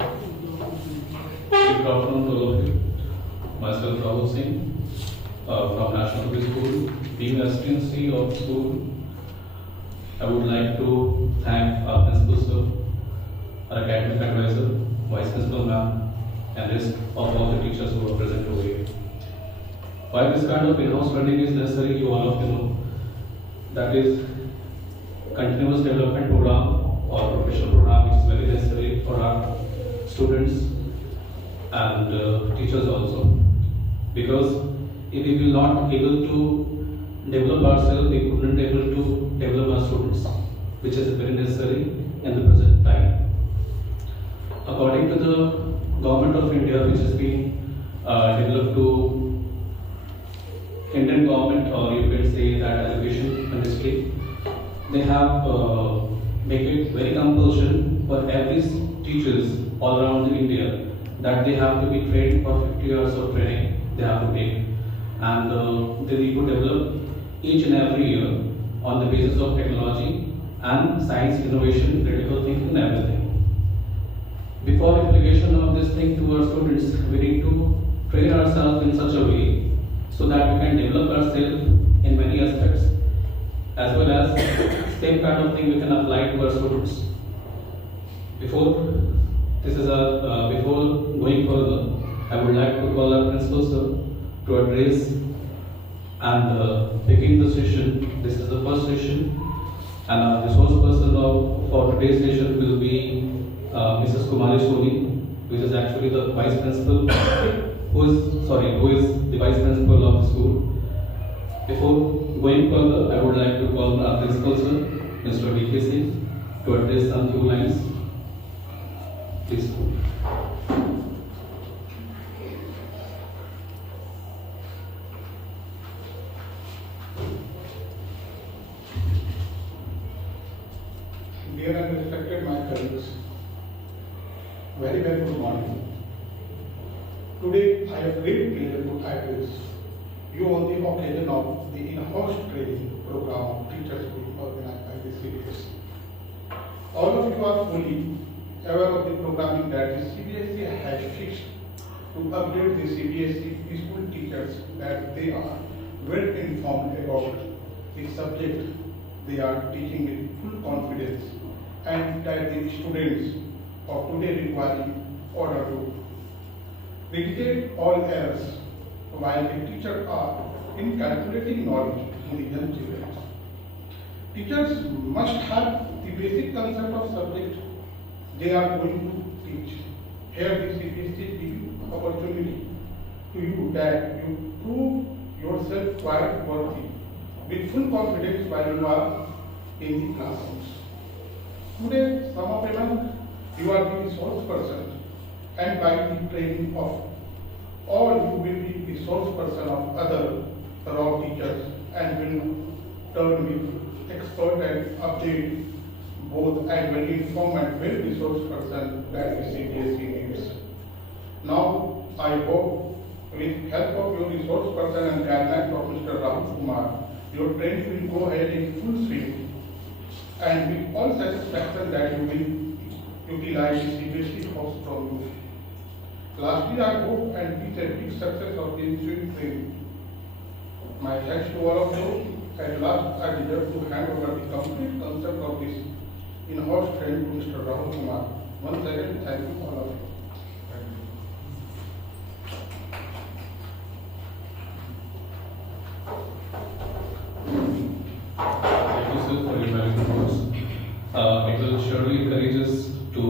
Good afternoon to all of you. Myself, Rahul Singh, from National Public School, being assistancy of school. I would like to thank our principal sir, our academic advisor, vice principal ma'am, and rest of all the teachers who are present over here. Why this kind of in-house learning is necessary, you all of you know. That is continuous development program or professional program which is very necessary for our students and teachers also. Because if we will not able to develop ourselves, we couldn't able to develop our students, which is very necessary in the present time. According to the government of India, which has been developed to Indian government, or you can say that education ministry, they have make it very compulsion for every teachers all around India that they have to be trained for 50 hours of training they have to take, and they need to develop each and every year on the basis of technology and science, innovation, critical thinking, and everything. Before application of this thing to our students, we need to train ourselves in such a way so that we can develop ourselves in many aspects, as well as same kind of thing we can apply to our students. Before going further, I would like to call our principal sir to address and begin the session. This is the first session, and our resource person for today's session will be Mrs. KUMARI, which is actually the vice principal, who is the vice principal of the school. Before going further, I would like to call our principal sir, Mr. D.K. Singh, to address some few lines. Please. Dear and respected my colleagues, very good morning. Today I have great pleasure to address you on the occasion of the in-house training program of teachers being organized by the CBSE. All of you are fully aware of the programming that the CBSE has fixed to update the CBSE school teachers that they are well informed about the subject they are teaching with full confidence, and that the students of today requiring order to mitigate all errors while the teachers are in calculating knowledge to the young children. Teachers must have the basic concept of subject they are going to teach. Here the CBSE gives you opportunity to you that you prove yourself quite worthy with full confidence while you are in the classrooms. Today, some of them, you are the resource person, and by the training of all, you will be the resource person of other raw teachers and will turn with expert and update both and very informed and well resource person that the CBSE needs. Now, I hope with help of your resource person and guidelines of Mr. Rahul Kumar, your training will go ahead in full swing, and with all satisfaction that you will utilize the CBSE house from you. Lastly, I hope and wish a big success of the ensuing training. My thanks to all of you. At last, I deserve to hand over the complete concept of this in-house training to Mr. Rahul Kumar. Once again, thank you all of you. Thank you, sir, for your valuable words. It will surely encourage us to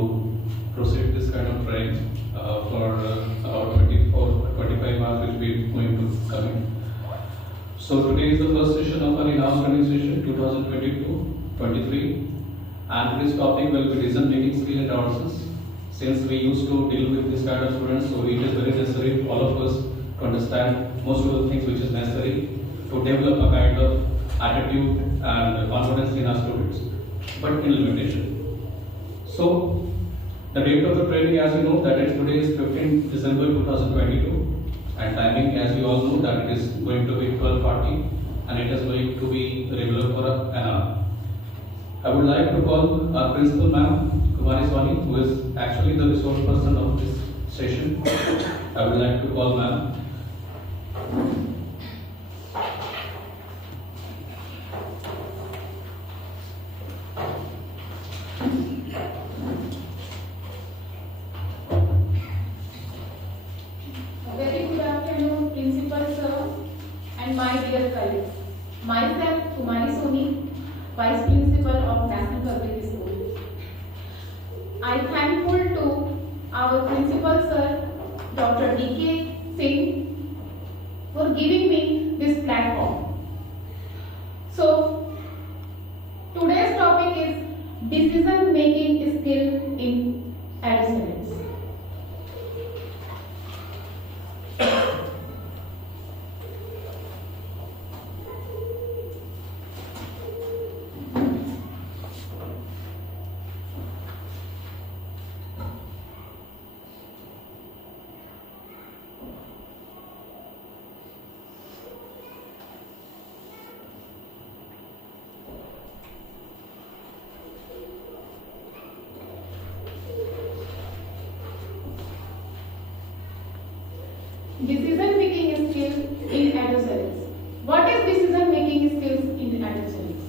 proceed this kind of training for about 25 hours which we are going to come in. So today is the first session of our in-house training session 2022-23, and today's topic will be decision-making skill and adolescence. Since we used to deal with this kind of students, so it is very necessary for all of us to understand most of the things which is necessary to develop a kind of attitude and confidence in our students, but in limitation. So the date of the training, as you know, that is today is 15 December 2022, and timing, as you all know, that it is going to be 12:40, and it is going to be regular for an hour. I would like to call our principal, ma'am, KUMARI, who is actually the resource person of this session. I would like to call ma'am. Very good afternoon, Principal Sir and my dear colleagues. Myself, KUMARI SONI, Vice Principal of National Public School. I am thankful to our Principal Sir, Dr. D.K. Singh, for giving me this platform. So, today's topic is decision making skill in adolescence. Decision making skills in adolescence. What is decision making skills in adolescence?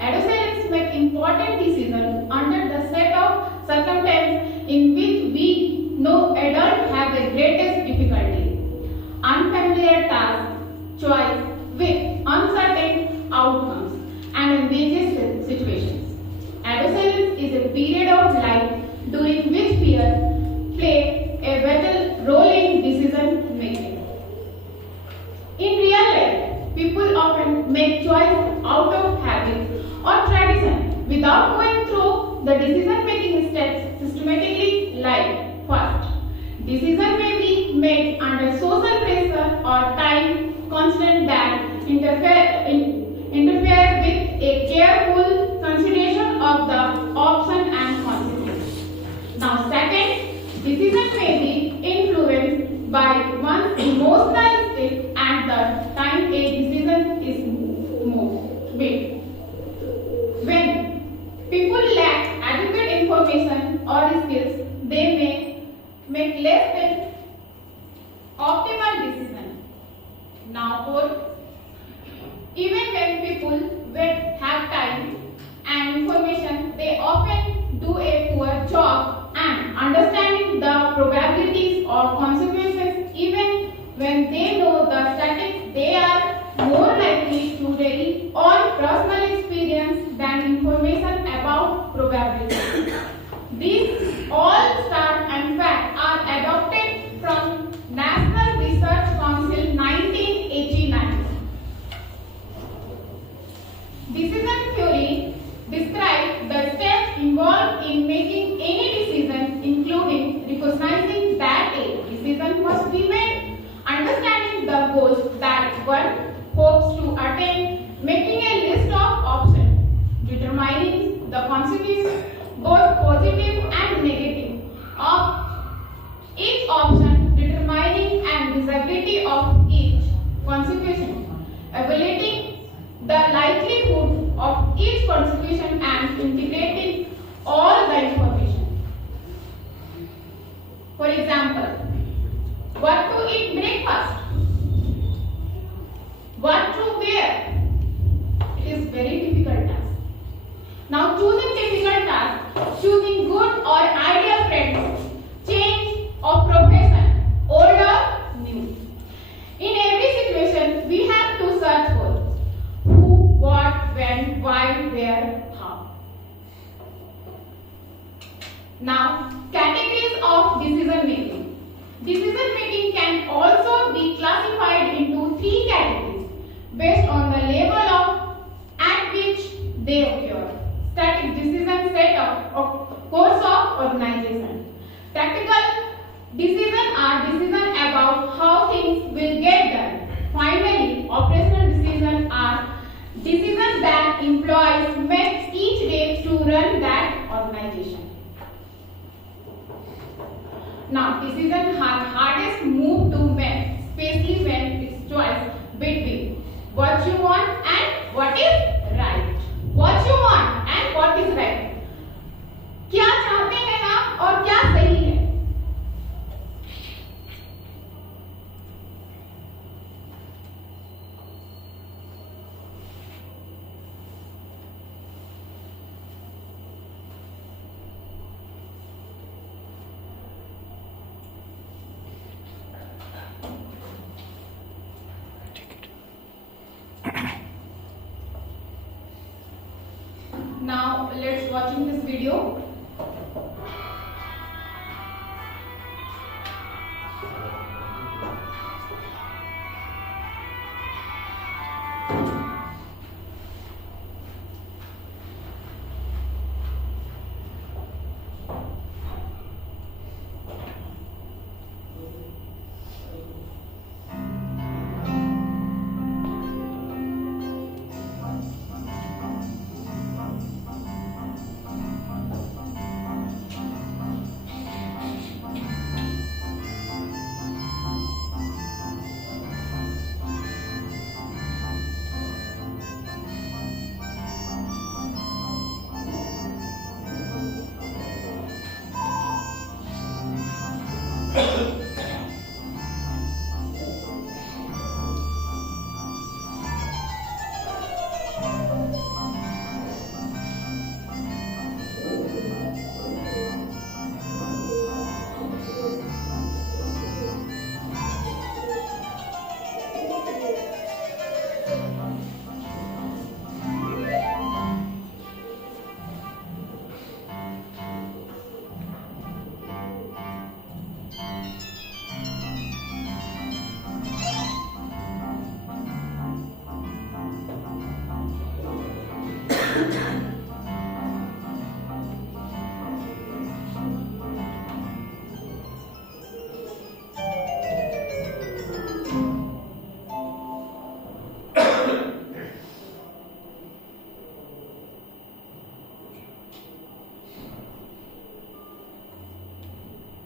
Adolescents make important decisions under the set of circumstances in which we know adults have the greatest difficulty. Unfamiliar tasks, choice with uncertain outcomes, and ambiguous situations. Adolescence is a period of life during which fear play a vital role in decision making. In real life, people often make choices out of habit or tradition without going through the decision making steps systematically. Like first, decision may be made under social pressure or time constraint that interfere with a careful consideration of the option and consequences. Now second, decision may be influenced by one's emotional state and the time a decision is made. When people lack adequate information or skills, they may make less than optimal decision. Now fourth, even when people have time and information, they often do a poor job and understanding the probabilities or consequences. Even when they know the statistics, they are more likely to rely on personal experience than information about probability. These all start and fact are adopted from National Research Council 1989. Decision theory describes the steps involved in making any decision, including recognizing that a decision must be made, understanding the goals that one hopes to attain, making a list of options, determining the consequences, both positive and negative, of each option, determining and visibility of each consequence, evaluating the likelihood of each consequence and integrating all the information. For example, what to eat breakfast, what to wear. It is very difficult task. Now choosing difficult task, choosing good or ideal friends, change of profession, old or new. In every situation, we have to search for who, what, when, why, where, how. Now, categories of decision making. Decision making can also be classified into three categories based on the level at which they occur. Static decision set of course of organization. Tactical decisions are decisions about how things will get done. Finally, operational decisions are decisions that employees make each day to run that organization. Now, decision hardest move to make, especially when it's choice between what you want and what is right. What you want and what is right. क्या चाहते हैं आप watching this video.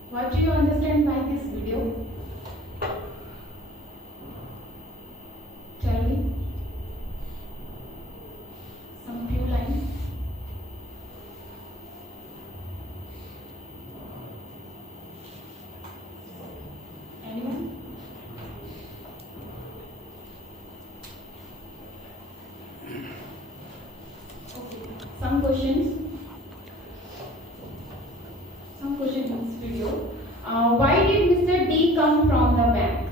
What do you understand by this video? Tell me. Some few lines. Anyone? Okay. Some questions. Some questions in this video. Why did Mr. D come from the bank?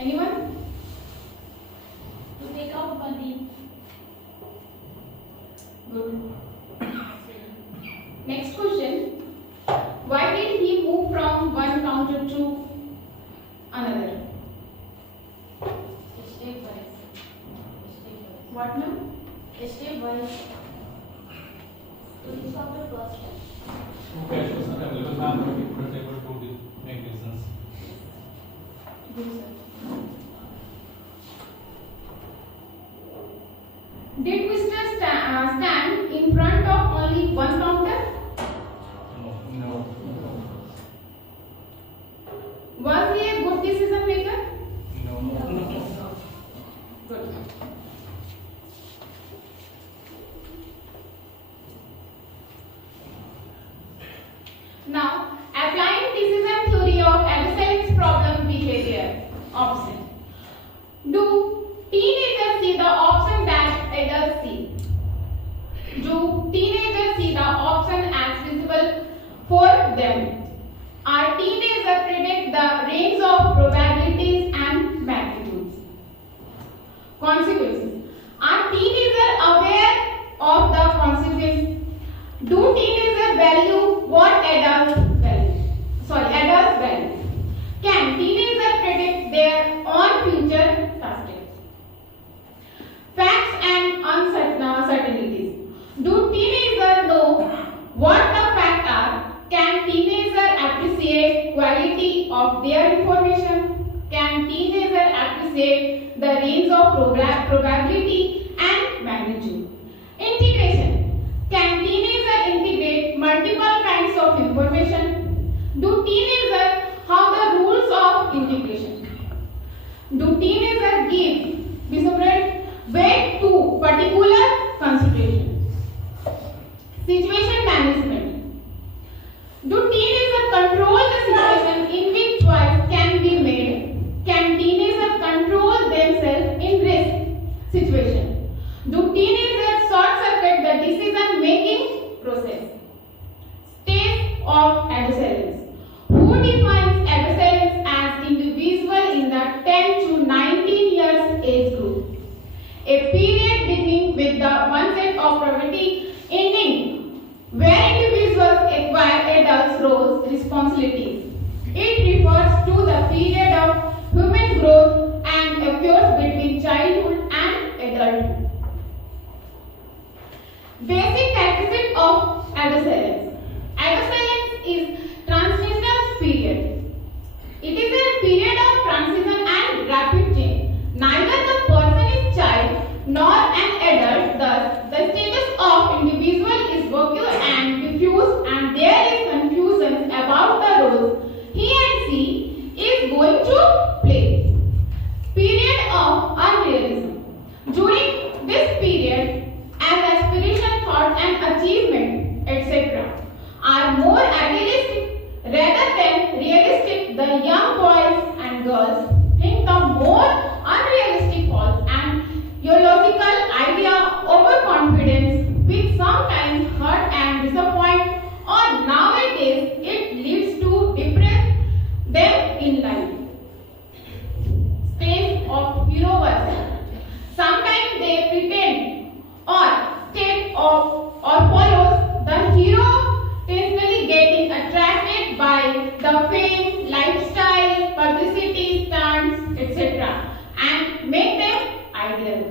Anyone? To take out money. Good. Next question. Why did he move from one counter to another? Step-wise. What now? Step-wise. To this counter first. Okay, so sir, available ma'am, but we couldn't able to make reasons. Good, sir. Did Mr. Stand in front of only one counter? No. Was he a good decision maker? No. Good. Now, applying decision theory of adolescence problem behavior. Option. Do teenagers see the option that adults see? Do teenagers see the option as visible for them? Are teenagers predict the range of probabilities and magnitudes? Consequences. Are teenagers aware of the consequences? Do teenagers value what adults value? Adults value. Can teenagers predict their own future prospects? Facts and uncertainties. Do teenagers know what the facts are? Can teenagers appreciate quality of their information? Can teenagers appreciate the range of probability and magnitude? Integration. Can teenagers integrate multiple kinds of information? Do teenagers have the rules of integration? Do teenagers give different weight to particular consideration? Situation management. Do teenagers control the situation in which choice 10 to 19 years age group. A period beginning with the onset of puberty, ending where individuals acquire adult roles, responsibilities. It refers to the period of human growth and occurs between childhood and adulthood. Basic characteristics of adolescence. Adolescence is transitional period. It is a period of transition and rapid change. Neither the person is child nor an adult. Thus, the status of individual is vague and diffuse, and there is confusion about the roles he and she is going to play. Period of unrealism. During this period, as aspiration, thought and achievement, etc. are more idealistic rather than realistic, the young boys and girls think the more unrealistic false and illogical idea overconfidence, which sometimes hurt and disappoint, or nowadays it leads to depress them in life. Stage of hero worship. Sometimes they pretend or state of or follows the hero, intentionally getting attracted by the fame, lifestyle, publicity, stunts, etc. and make them ideal.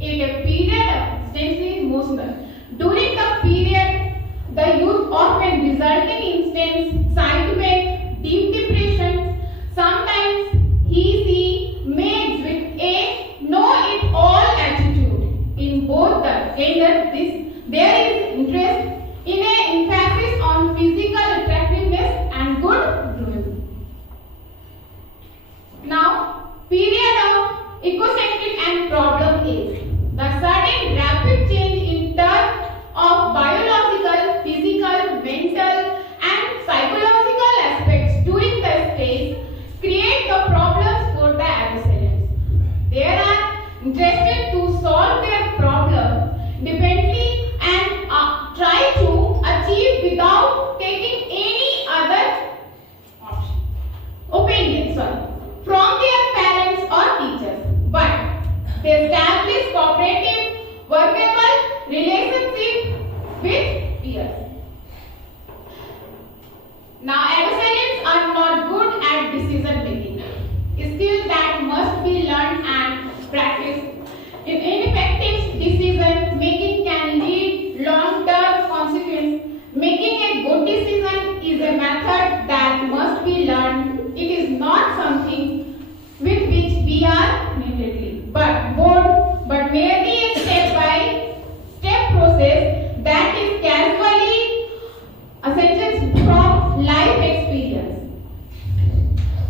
In a period of intensely emotional. During the period, the youth often resulting in intense excitement, deep depression. Sometimes he may exhibit a know-it-all attitude. In both the gender, there is interest in an emphasis on physical attractiveness and good grooming. Now, period of egocentric and problem is the sudden rapid change in terms of biological, physical, mental and psychological aspects during the stage create the problems for the adolescents. They are interested to solve their problem independently and try to achieve without taking any other opinion from their parents or teachers. But they establish cooperative, workable relationship with peers. Now, adolescents are not good at decision making. Skills that must be learned and practiced. Ineffective decision making can lead long-term consequences. Making a good decision is a method that must be learned. It is not something with which we are immediately, but merely a step-by-step process that is casually ascertained from life experience.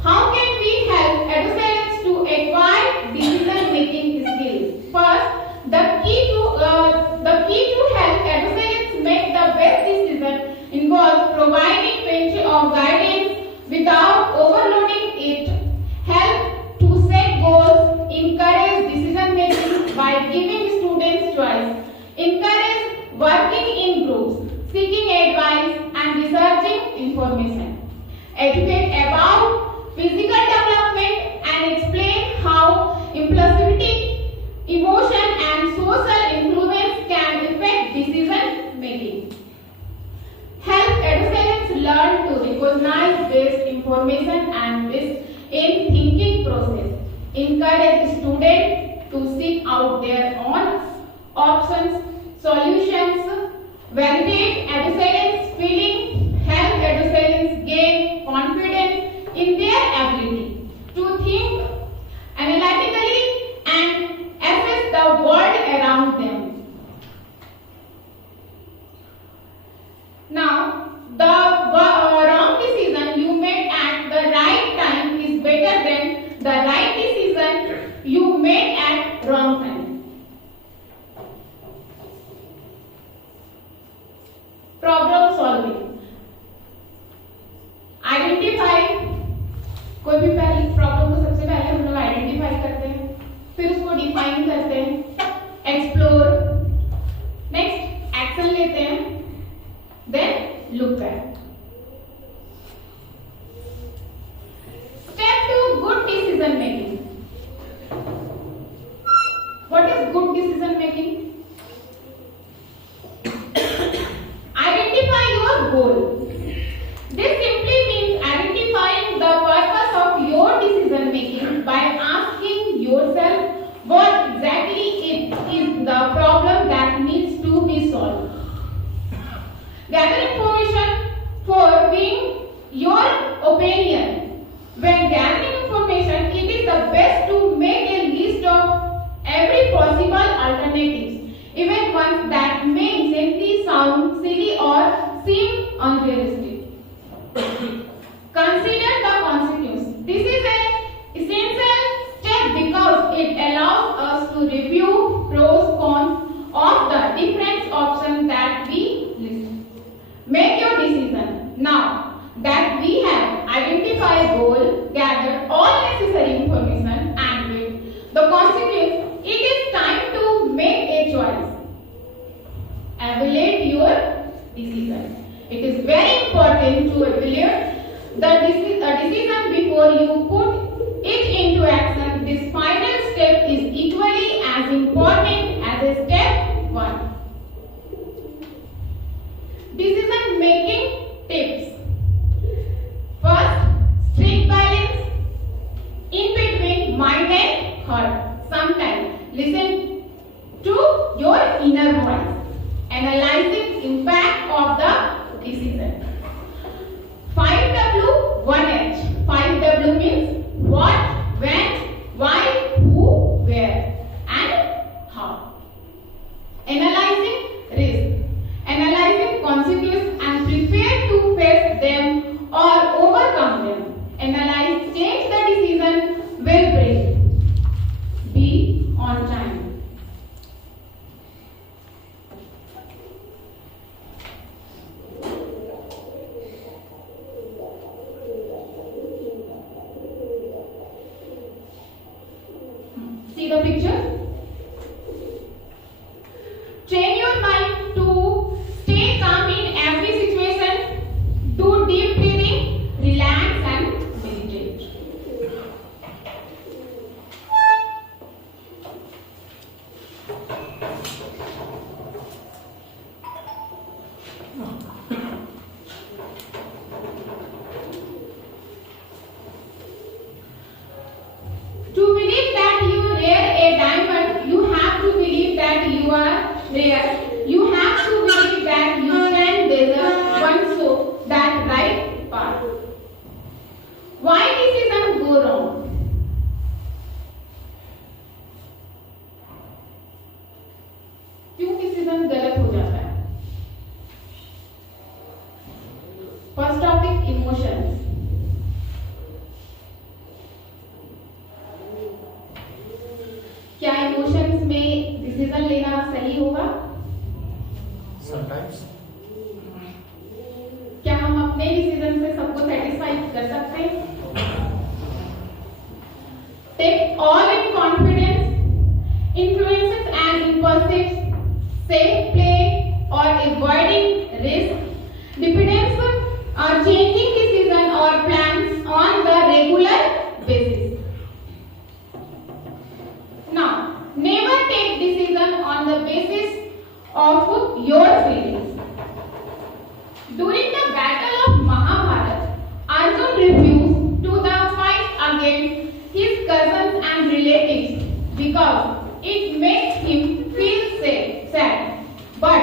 How can we help adolescents to acquire decision-making skills? First, the key to help adolescents make the best decision involves providing plenty of guidance without overloading it. Help to set goals, encourage decision making by giving students choice, encourage working in groups, seeking advice and researching information, educate about physical development and explain how impulsivity, emotion and social influence can affect decision making. Help adolescents learn to recognize basic information and risk in thinking process. Encourage students to seek out their own options, solutions, validate adolescents' feelings, help adolescents gain confidence in their ability to think analytically and assess the world around them. Now, the wrong decision you made at the right time is better than the right decision you made at wrong time. Problem solving. good decision making? Identify your goal. This simply means identifying the purpose of your decision making by asking yourself what exactly it is the problem that needs to be solved. Gather information for being your opinion. When gathering information, it is the best to make a list of every possible alternatives, even ones that may gently sound silly or seem unrealistic. Consider the consequence. This is an essential step because it allows us to review pros cons of the different options that we list. Make your decision. Now that we have identified a goal, gathered all necessary information and weighed the consequence, it is time to make a choice. Evaluate your decision. It is very important to evaluate the decision before you put it into action. This final step is equally as important as a step 1. Decision making tips. First, strike balance in between mind and heart. Sometimes listen to your inner voice. Analyzing impact of the decision. 5W, 1H. 5W means what, when, why, who, where, and how. Analyzing risk. Analyzing consequences and prepare to face them or overcome them. Analyze change the decision will bring. Be on time. See the picture? Train your mind to stay calm in every situation. Do deep breathing, relax and meditate. To believe that you rare a diamond, you have to believe that you are rare. You have to believe that you can deserve one so that right path. Why decisions go wrong? क्यों decision गलत हो जाता है? First topic emotions. क्या emotions में decision लेना सही होगा? Sometimes. क्या हम अपने डिसीजन से सबको सेटिस्फाई कर सकते हैं? Take all in confidence. Influences and impulsives, safe play or avoiding risk. Dependence on changing decision or plans on the regular basis. Now, never take decision on the basis of your feelings. During the battle of Mahabharata, Arjun refused to the fight against his cousins and relatives because it makes him feel sad. But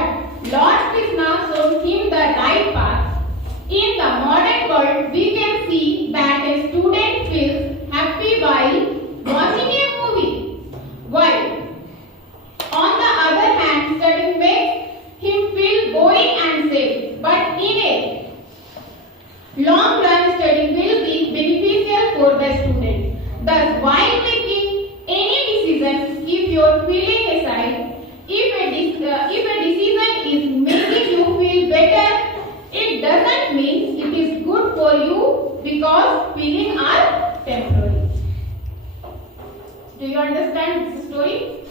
Lord Krishna showed him the right path. In the modern world, we can see that a student feels happy while watching a movie, while on the other hand, studying makes him feel boring and safe. But in a long run, studying will be beneficial for the student. Thus, while making any decision, keep your feeling aside. If a decision is making you feel better, it doesn't mean it is good for you because feelings are temporary. Do you understand this story?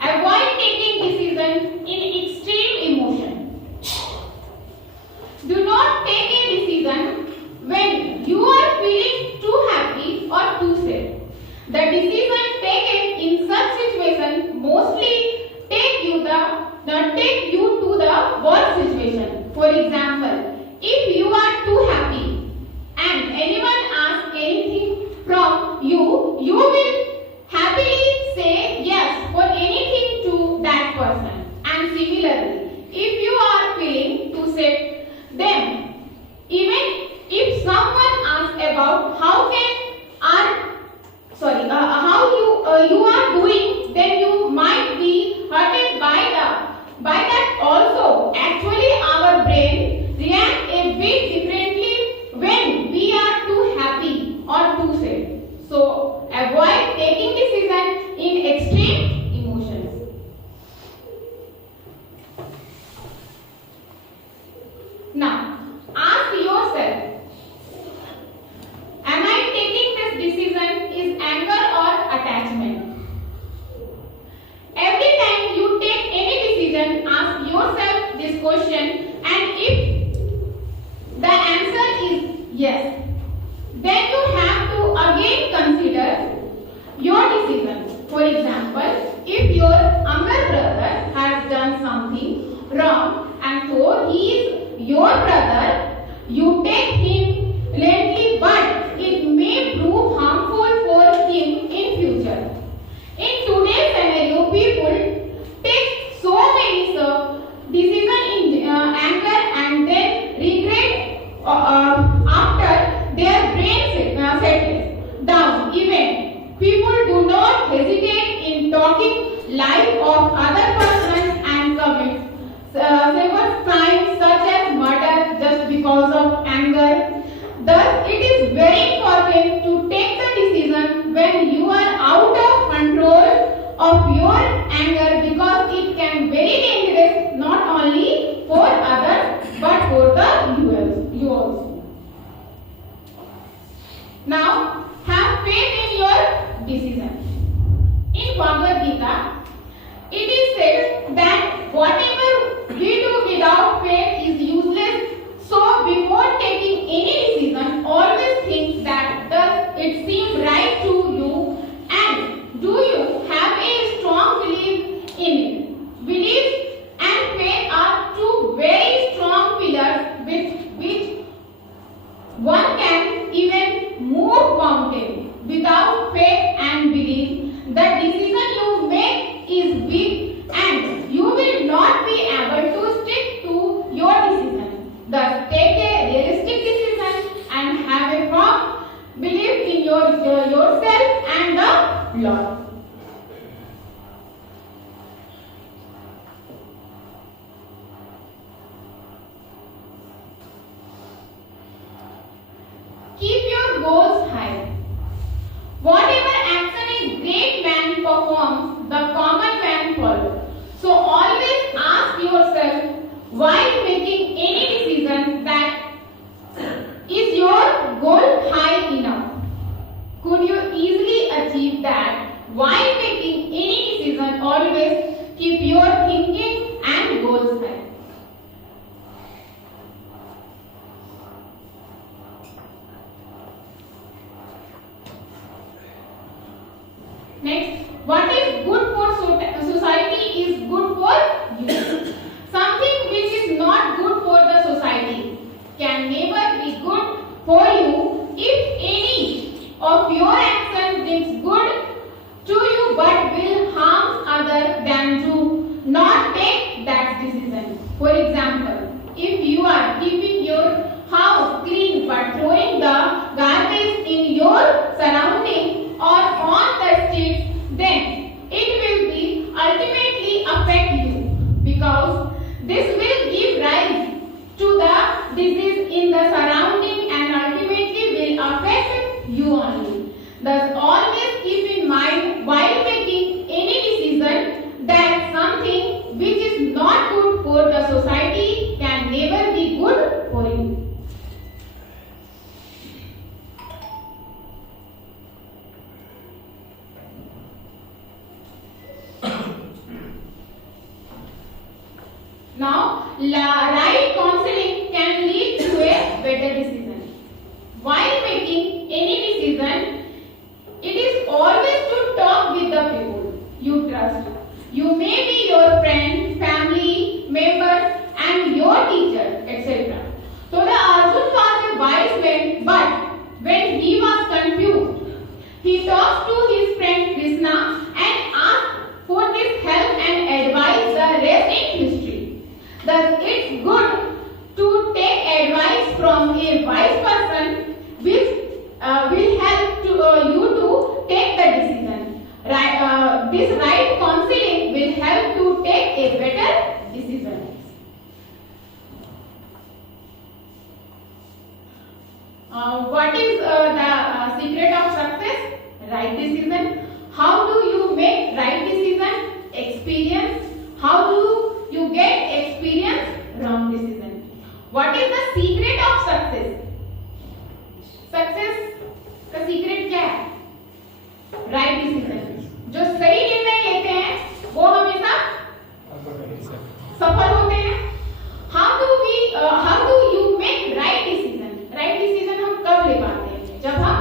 Avoid taking decisions in extreme emotion. Do not take a decision when you are feeling too happy or too sad. The you will happily say yes for anything to that person. And similarly, if you are willing to set them, even if someone asks about how you are doing, then you might be hurted by that also. Actually, our brain reacts a bit differently when we are too happy or too sad. So avoid taking decisions in extreme emotions. Now, ask yourself, am I taking this decision is anger or attachment? Every time you take any decision, ask yourself this question, and if the answer is yes, then you have to again consider your decision. For example, if your younger brother has done something wrong and so he is your brother, you take him gently, but it may prove harmful for him in future. In today's scenario, people take so many decisions in anger and then regret after their brain settles down. Even people do not hesitate in talking life of other persons and commit several crimes such as murder just because of anger. Thus, it is very important to take the decision when you are out of control of your anger, because it can be very dangerous not only for others but for you also. Now, have faith in your decision. In Bhagavad Gita, it is said that whatever we do without faith is useless. So, before taking any decision, always think that does it seem right to you, and do you have a strong belief in it? Belief and faith are two very strong pillars with which one can even move mountains. Without faith and belief, the decision you make is weak and you will not be able to stick to your decision. Thus, take a realistic decision and have a firm belief in yourself and the Lord. Keep your goals high. Whatever action a great man performs, the common man follows. So always ask yourself while making any decision that is your goal high enough? Could you easily achieve that? While making any decision, always keep your thinking and goals high. Next, what is good for society is good for you. Something which is not good for the society can never be good for you. If any of your action brings good to you but will harm other, then do not take that decision. For example, if you are keeping your house clean but throwing the garbage in your surrounding or on the street, then it will be ultimately affect you, because this will give rise to the disease in the surrounding and ultimately will affect you only. Thus, always keep in mind while making any decision that something which is not good for the society can never be good for you. Now, right counseling can lead to a better decision. While making any decision, it is always to talk with the people you trust. You may be your friend, family member, and your teacher, etc. So the Arjun was a wise man, but when he was confused, He talks to his friend Krishna and asks for his help and advice the rest in history. Thus, it's good to take advice from a wise person, which will help you to take the decision. This right counseling will help to take a better decision. What is the secret of success? Right decision. How do you make right decision? Experience. How do you get experience? Wrong decision. What is the secret of success? Success का secret क्या है? Right decision. जो सही निर्णय लेते हैं वो हमेशा सफल होते हैं. How do you make right decision? Right decision हम कब ले पाते हैं? जब हम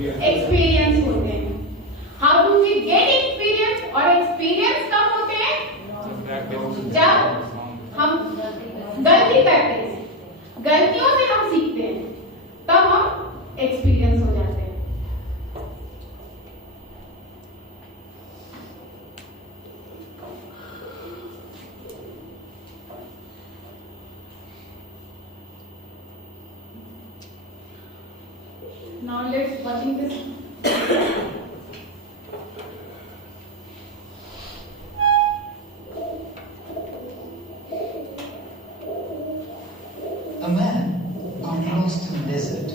एक्सपीरियंस होते हैं. How do we get experience? और एक्सपीरियंस कब होते हैं? जब हम गलती करते हैं, गलतियों से हम सीखते हैं, तब हम एक्सपीरियंस हो जाते हैं. Now let's watching this. A man got lost in the desert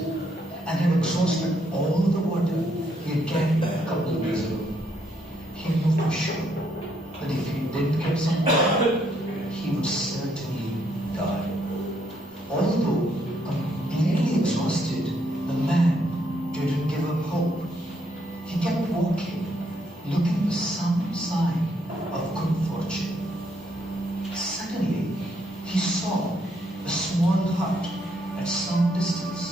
and had exhausted all the water he had carried a couple of days ago. He knew for sure that if he didn't get some water, he would certainly die. Although completely exhausted, the man didn't give up hope. He kept walking, looking for some sign of good fortune. Suddenly, he saw a small hut at some distance.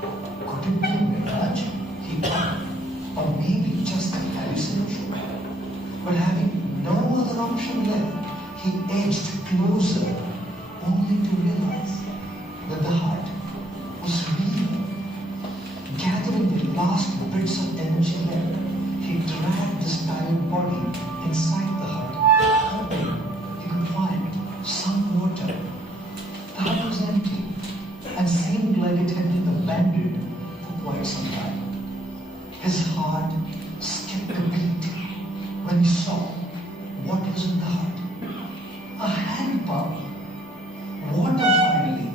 Could it be a mirage? He thought, or maybe just a hallucination. But having no other option left, he edged closer, only to realize that the hut was real. Gathering the last bits of energy left, he dragged his tired body inside the hut, hoping he could find some water. The hut was empty and seemed like it had been abandoned for quite some time. His heart skipped a beat when he saw what was in the hut. A hand pump. Water finally.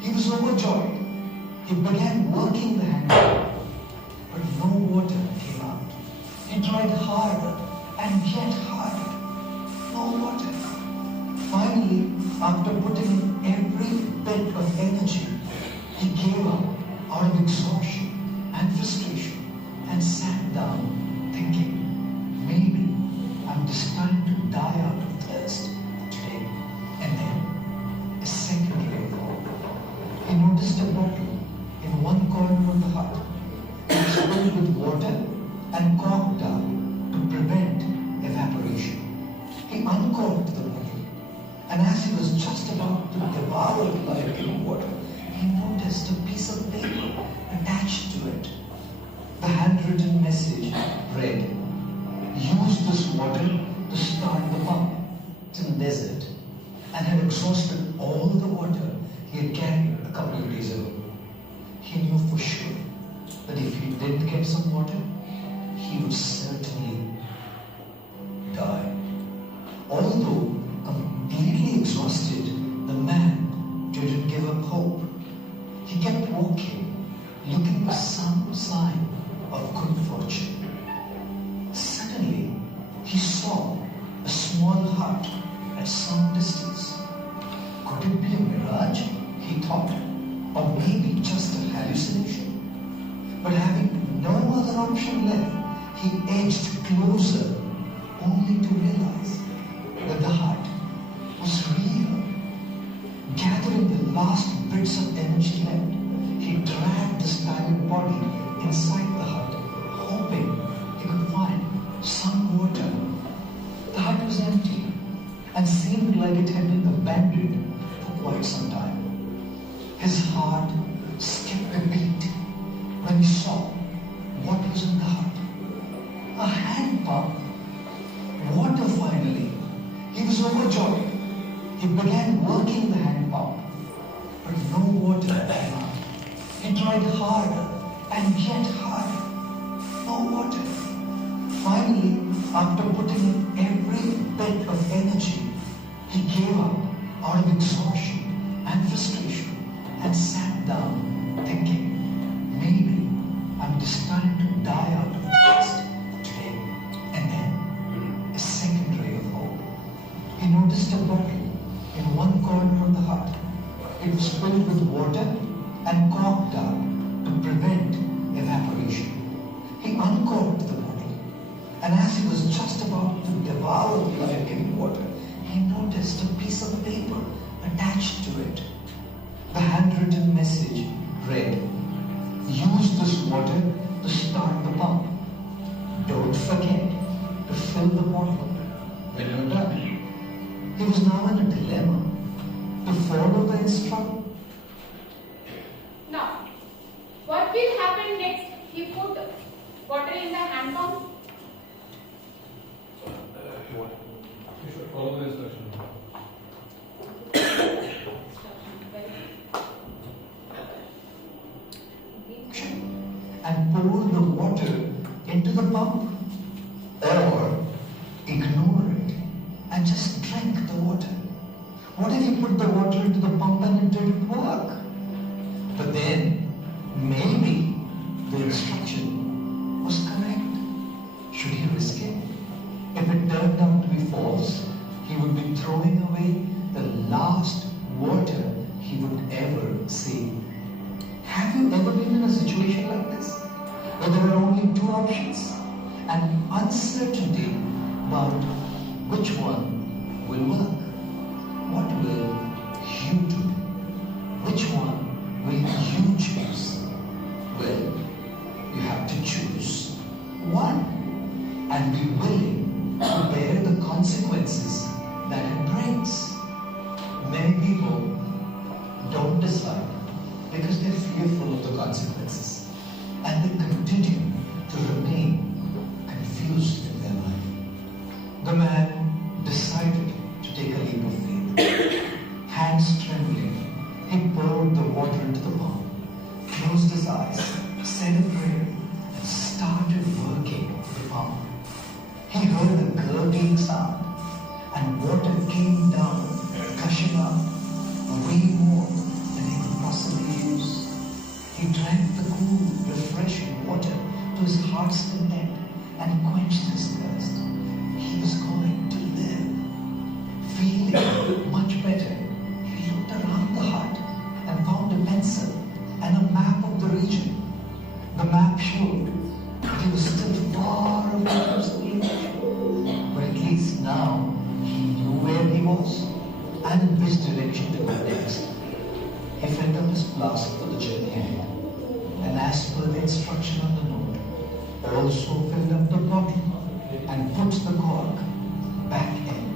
He was overjoyed. He began working the hand pump, but no water came out. He tried harder and yet harder. No water. Finally, after putting in every bit of energy, he gave up out of exhaustion and frustration and sat down thinking, maybe I'm destined to die out of thirst today. And then a second came along. He noticed a bottle in one corner of the hut. It was filled with water and corked up to prevent evaporation. He uncorked the bottle, and as he was just about to devour it like in water, he noticed a piece of paper attached to it. The handwritten message read, "Use this water to start the pump to the desert," and had exhausted all the water he had carried a couple of days ago. He knew for sure that if he didn't get some water, he would certainly die. Although completely exhausted, the man didn't give up hope. He kept walking, looking for some sign of good fortune. Suddenly, he saw a small hut at some distance. Could it be a mirage? He thought, or maybe just a hallucination. But having no other option left, he edged closer, only to realize that the hut was real. Gathering the last bits of energy left, he dragged his tired body inside the hut, hoping he could find some water. The hut was empty and seemed like it had been abandoned for quite some time. His heart skipped a beat when he saw what was in the hut. A hand pump. Water finally. He was overjoyed. He began working the hand pump. But no water came out. He tried harder and yet harder. No water. Finally, after putting in every bit of energy, he gave up out of exhaustion and frustration and sat down thinking, maybe I'm destined to die out of thirst today. And then a second ray of hope. He noticed a bottle in one corner of the hut. It was filled with water and corked up to prevent evaporation. He uncorked the bottle, and as he was just about to devour the life-giving water, he noticed a piece of paper attached to it. The handwritten message read, "Use this water to start the pump. Don't forget to fill the bottle when you're done." He was now in a dilemma to follow the instruction. Now, what will happen next? He put water in the hand pump. You should follow the instruction. And pour the water into the pump, or ignore it and just drink the water. What if you put the water into the pump and it didn't work? But then maybe the instruction was correct. Should he risk it? If it turned out to be false, he would be throwing away the last water he would ever see. Have you ever been in a situation like this, where there are only two options and uncertainty about which one will work? What will you do? Which one will you choose? Well, you have to choose one and be willing to bear the consequences that it brings. Many people don't decide because they're fearful of the consequences, and they continue to remain confused in their life. The man decided to take a leap of faith. Hands trembling, he poured the water into the pump, closed his eyes, said a prayer, and started working the pump. He heard a gurgling sound, and water came down, gushing up, way more than he could possibly use. He drank the cool, refreshing water to his heart's content and quenched his thirst. He was going to live. Feeling much better, he looked around the hut and found a pencil and a map of the region. The map showed that he was still far away from school, but at least now he knew where he was and in which direction to go next. He filled up his flask for the journey ahead, and as per the instruction on the note, also filled up the bottle and put the cork back in.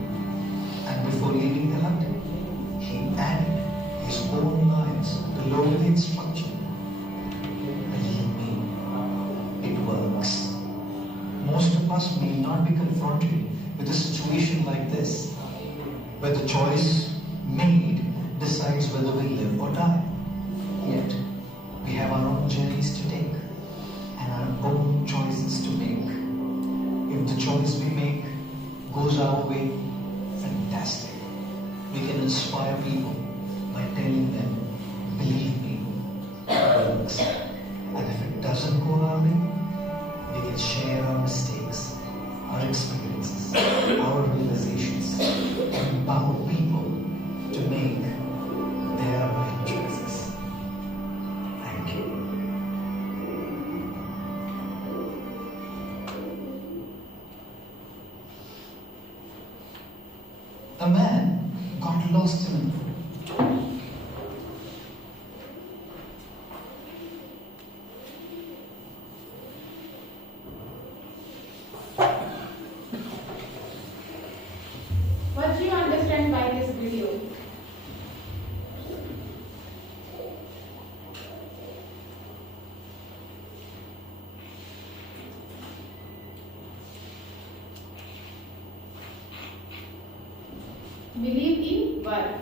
And before leaving the hut, he added his own lines below the instruction. Believe me, it works. Most of us may not be confronted with a situation like this, where the choice made decides whether we live or die. Yet, we have our own journeys to take and our own choices to make. If the choice we make goes our way, fantastic. We can inspire people by telling them, believe me, it works. And if it doesn't go our way, we can share our mistakes, our experiences, our realizations, and empower people to make their right choices. Thank you. A man got lost in What do you understand by this video? Believe in work,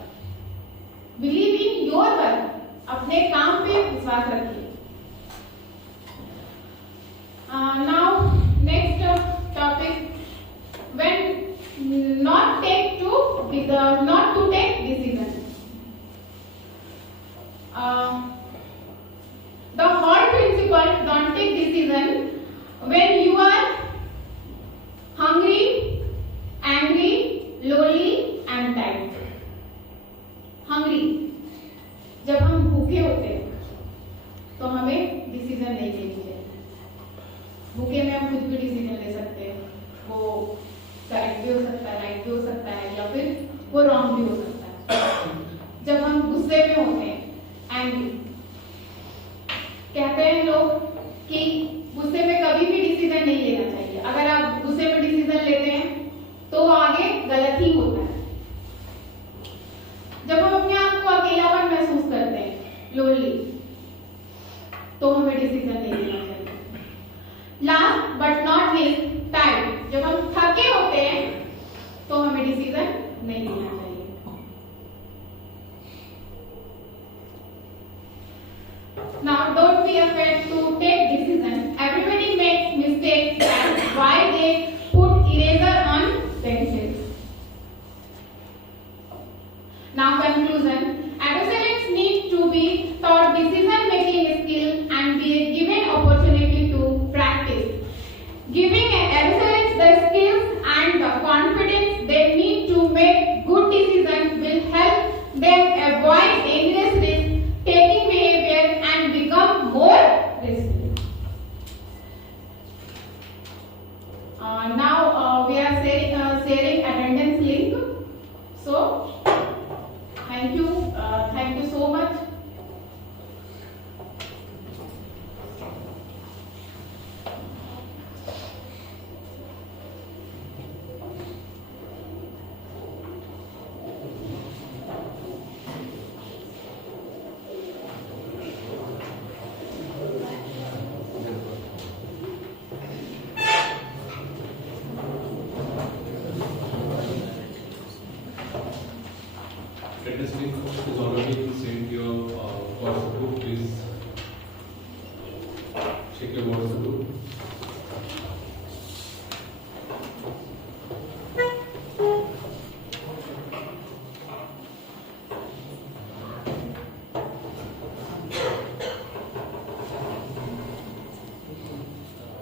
believe in your work, अपने काम पे विश्वास रखिए। Now next topic, when not to take decision. The whole principle, don't take decision when you are hungry, angry, lonely and tired. Hungry, जब हम भूखे होते हैं तो हमें डिसीजन नहीं लेनी चाहिए। भूखे में हम कुछ भी डिसीजन ले सकते हैं, वो करेक्ट भी हो सकता है, राइट भी हो सकता है, या फिर वो रॉन्ग भी हो सकता है। जब हम गुस्से में होते हैं, एंग्री, कहते हैं लोग कि गुस्से में कभी भी डिसीजन नहीं लेना चाहिए। अगर आप गुस्से में डिसीजन लेते हैं तो वो आगे गलत ही होता है। जब हम अपने आप को अकेलापन महसूस करते हैं, लोनली, तो हमें डिसीजन नहीं लेना चाहिए। लास्ट बट नॉट लीस्ट, टाइर्ड, जब हम थके होते हैं तो हमें डिसीजन नहीं लेना चाहिए। Now don't be afraid to take decision. Everybody makes mistakes, that's why they put eraser on pencils. Now conclusion, adolescents need to be taught decision making skill and be given opportunity to practice. Giving adolescents the skills and the confidence they need to make good decisions will help them avoid dangerous risk-taking behavior and become more resilient. Now we are sharing attendance link. So thank you so much. Attendance link is already sent to your WhatsApp group. Please check your WhatsApp group.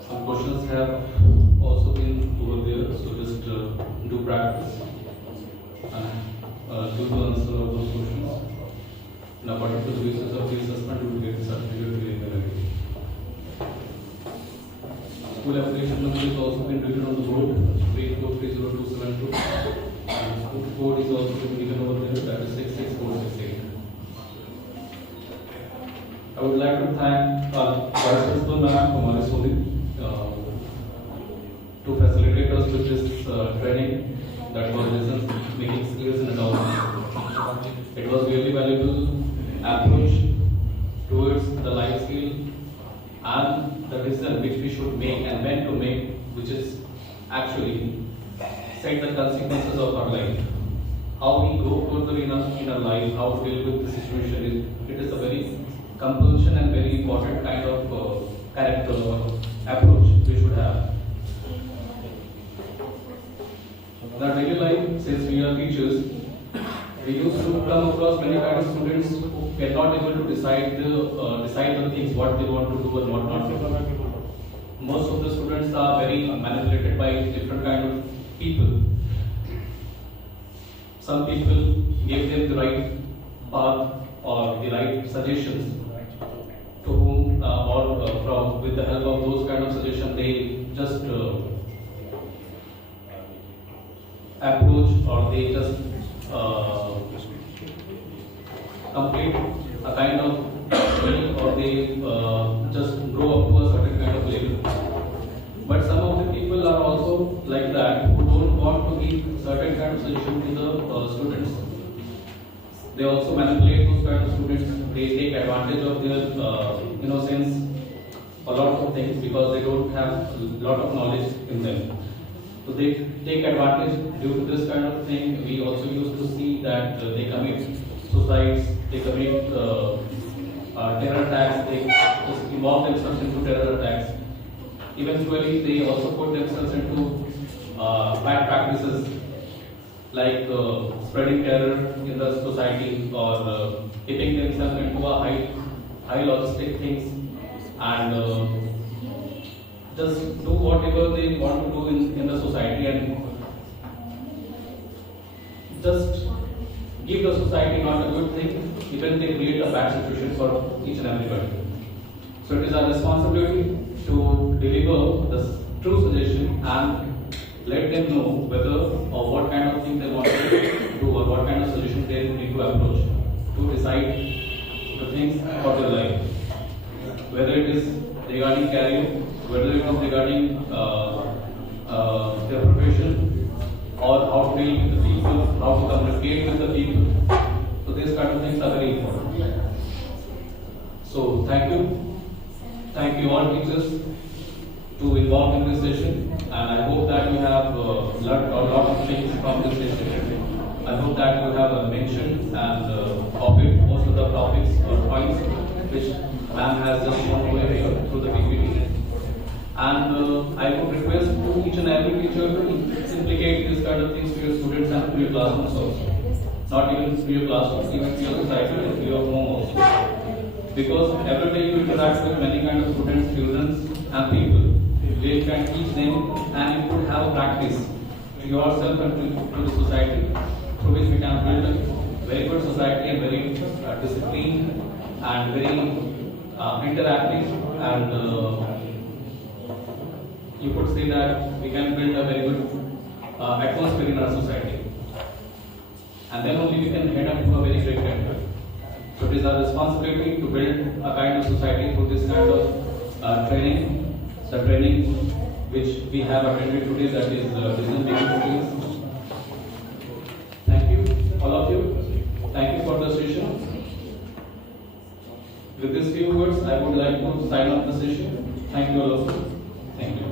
Some questions have also been over there, so just do practice and do the answer of those questions. And according to the basis of the assessment, you will get the certificate within the library. School application number is also been written on the board, 34302272. And school code is also been given over there, that is 66468. I would like to thank our Vice Principal Ma'am, KUMARI, to facilitate us with this training, that was lessons making skills in adolescence. It was really valuable approach towards the life skill and the decision which we should make and when to make, which is actually set the consequences of our life. How we go further in our life, how to deal with the situation, it is a very compulsion and very important kind of character or approach we should have. In our daily life, since we are teachers, we used to come across many kinds of students who cannot able to decide the things what they want to do and what not to do. Most of the students are very manipulated by different kind of people. Some people give them the right path or the right suggestions, to whom with the help of those kind of suggestions they just approach, or they just complete a kind of level, or they just grow up to a certain kind of level. But some of the people are also like that, who don't want to give certain kind of suggestion to the students. They also manipulate those kind of students. They take advantage of their innocence, a lot of things, because they don't have a lot of knowledge in them. So they take advantage due to this kind of thing. We also used to see that they commit suicides, they commit terror attacks, they just involve themselves into terror attacks. Eventually, they also put themselves into bad practices like spreading terror in the society or keeping themselves into a high logistic things and just do whatever they want to do in the society and just give the society not a good thing, even they create a bad situation for each and everybody. So it is our responsibility to deliver the true suggestion and let them know whether or what kind of thing they want to do or what kind of solution they need to approach to decide the things for their life. Whether it is regarding career, whether it is regarding their profession, or how to deal with the people, how to communicate with the people. So these kind of things are very important. So thank you all teachers to involve in this session, and I hope that you have learned a lot of things from this session. I hope that you have mentioned and copied most of the topics or points which ma'am has just shown over here through the PPT. And I would request to each and every teacher to implicate these kind of things to your students and to your classrooms also. Not even to your classrooms, even to your society and to your home also. Because every day you interact with many kind of students, and people. You can teach them and you could have a practice to yourself and to the society through which we can build a very good society and very disciplined and very interactive and you could say that we can build a very good atmosphere in our society. And then only we can head up to a very great career. So it is our responsibility to build a kind of society through this kind of training, the training which we have attended today, that is decision making skills. Thank you, all of you. Thank you for the session. With these few words, I would like to sign off the session. Thank you all of you. Thank you.